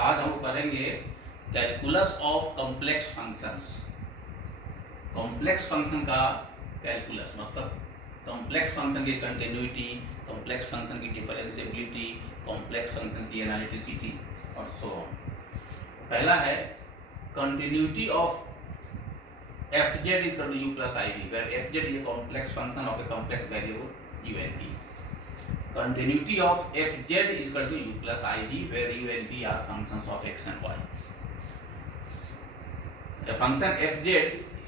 आज हम करेंगे calculus of complex functions. Complex function का कैलकुलस मतलब कॉम्प्लेक्स फंक्शन की कंटिन्यूटी, कॉम्प्लेक्स फंक्शन की डिफरेंशिएबिलिटी, कॉम्प्लेक्स फंक्शन की एनालिटिसिटी और सो ऑन। पहला है continuity of fz is equal to u plus iv, where fz is a complex function of a complex variable u and v. Continuity of fz is equal to u plus iv, where u and v are functions of x and y. A function fz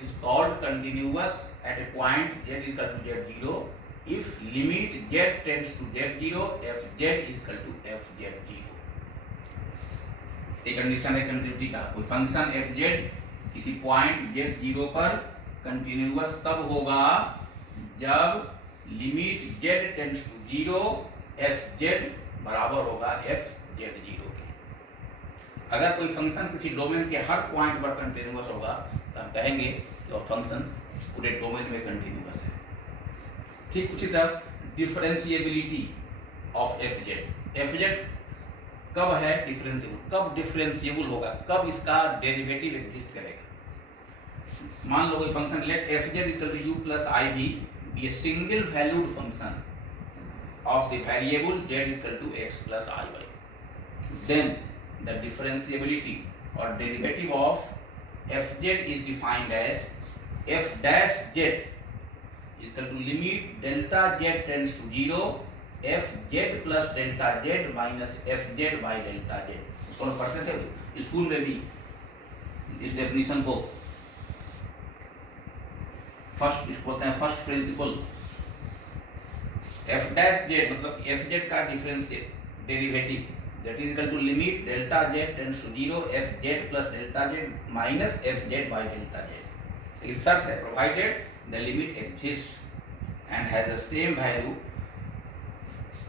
is called continuous at a point z is equal to z0 if limit z tends to z0 fz is equal to fz0. एक condition है continuity का, कोई function fz किसी point z0 पर continuous तब होगा जब limit z tends to 0 fz बराबर होगा fz0 के। अगर कोई फंक्शन किसी डोमेन के हर पॉइंट पर कंटिन्यूअस होगा तो हम कहेंगे कि वह फंक्शन पूरे डोमेन में कंटिन्यूअस है। ठीक उसी तरह डिफरेंशिएबिलिटी ऑफ fz कब है डिफरेंशिएबल, कब डिफरेंशिएबल होगा, कब इसका डेरिवेटिव एग्जिस्ट करेगा। मान लो कोई function let fz equal to u plus iv be a single valued function of the variable z equal to x plus iy, then the differentiability और derivative of fz is defined as f dash z equal to limit delta z tends to 0 fz plus delta z minus fz by delta z। इसको पढ़ते थे school में भी इस definition को। इसको बोलते हैं first principle. f dash z मतलब fz का differential derivative that is equal to limit delta z tends to 0 fz plus delta z minus fz by delta z। इस शर्त है provided the limit exist and has the same value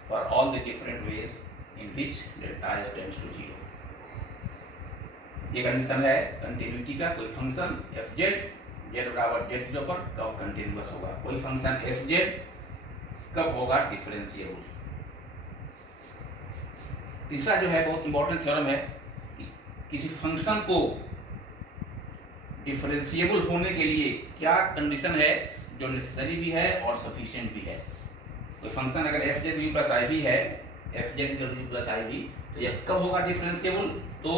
for all the different ways in which delta s tends to 0. ये condition है continuity का। कोई function fz z बराबर z0 पर कब कंटिन्यूअस होगा, कोई फंक्शन fz कब होगा डिफरेंशिएबल। तीसरा जो है बहुत इंपॉर्टेंट थ्योरम है कि किसी फंक्शन को डिफरेंशिएबल होने के लिए क्या कंडीशन है जो नेसेसरी भी है और सफिशिएंट भी है। कोई फंक्शन अगर fz u प्लस iv है, fz u प्लस iv, तो यह कब होगा डिफरेंशिएबल। तो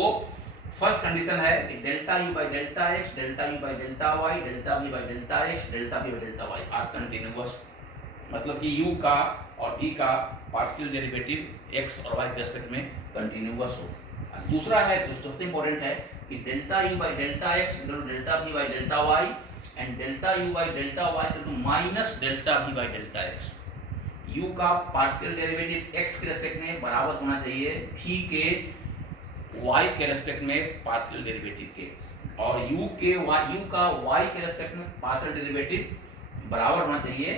फर्स्ट कंडीशन है कि delta u by delta x, delta u by delta y, delta v by delta x, delta v by delta y are continuous. मतलब कि u का और v का पार्शियल डेरिवेटिव x और y के रेस्पेक्ट में कंटिन्यूअस हो। दूसरा है जो सबसे इंपॉर्टेंट है कि delta u by delta x delta v by delta y and delta u by delta y minus delta v by delta x। u का पार्शियल डेरिवेटिव x के रेस्पेक्ट में बराबर होना चाहिए v के y के रेस्पेक्ट में पार्शियल डेरिवेटिव के, और u का y के रेस्पेक्ट में पार्शियल डेरिवेटिव बराबर होना चाहिए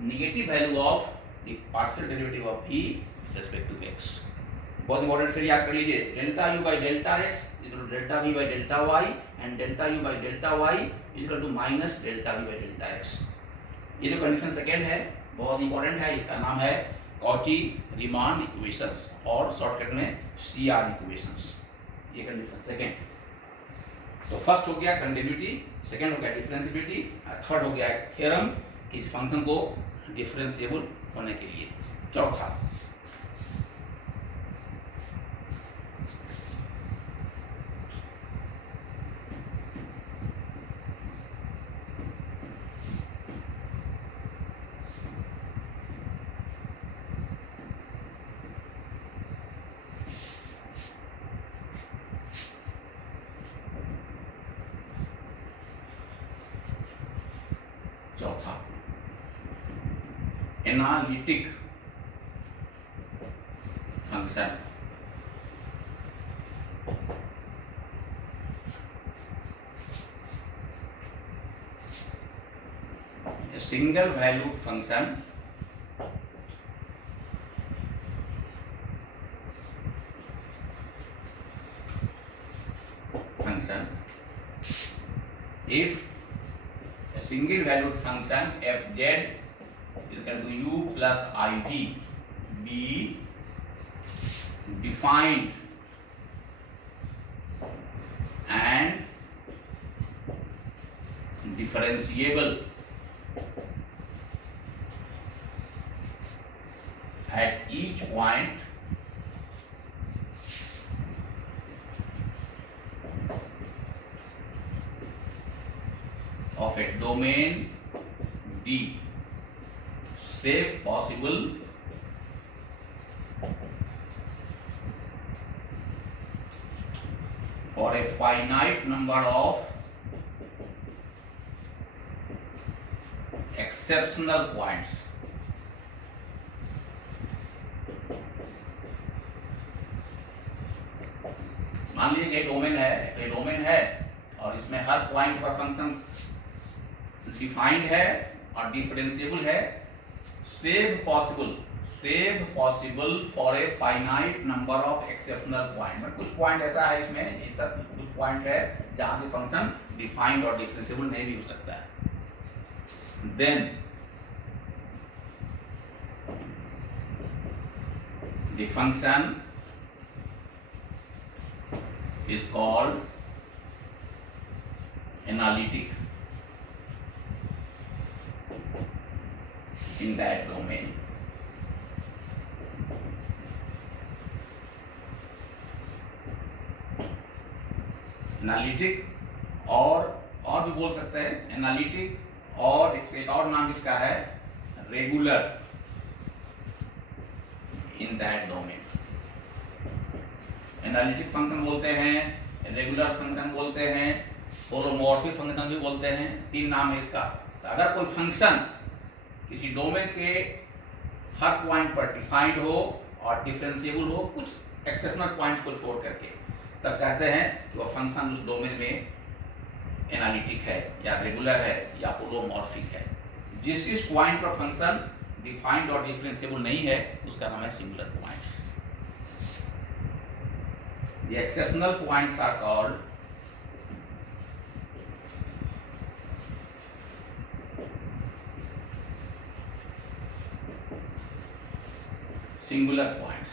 negative value of the partial derivative of v with respect to x। बहुत इंपॉर्टेंट, फिर याद कर लीजिए delta u by delta x equal to delta v by delta y and delta u by delta y equal to minus delta v by delta x। ये जो condition second है बहुत important है, इसका नाम है कॉची रीमान इक्वेशंस और shortcut में CR इक्वेशंस। ये कंडीशन सेकेंड। तो फर्स्ट हो गया कंटिन्यूटी, सेकेंड हो गया डिफरेंशिएबिलिटी, थर्ड हो गया थ्योरम किसी फंक्शन को डिफरेंशिएबल होने के लिए। चौथा analytic function. Single valued function if a single valued function fz is equal to u plus iv be defined and differentiable at each point of a domain D, save possible for a finite number of exceptional points. मान लीजिए ये domain है और इसमें हर point पर function defined है और differentiable है, save possible for a finite number of exceptional point. कुछ पॉइंट ऐसा है इसमें, इस तक कुछ पॉइंट है जहां की फंक्शन डिफाइंड और डिफरेंशिएबल नहीं भी हो सकता है। Then the function is called analytic in that domain. Analytic और भी बोल सकते हैं, एनालिटिक और एक और नाम इसका है regular in that domain. Analytic function बोलते हैं, रेगुलर फंक्शन बोलते हैं, होमोमॉर्फिक फंक्शन भी बोलते हैं, 3 नाम है इसका। तो अगर कोई फंक्शन किसी डोमेन के हर पॉइंट पर डिफाइंड हो और डिफरेंशिएबल हो कुछ एक्सेप्शनल पॉइंट्स को छोड़ करके, तब कहते हैं कि वह फंक्शन उस डोमेन में एनालिटिक है या रेगुलर है या होमोमॉर्फिक है। जिस पॉइंट पर फंक्शन डिफाइंड और डिफरेंशिएबल नहीं है उसका नाम है singular points. The exceptional points are called singular points.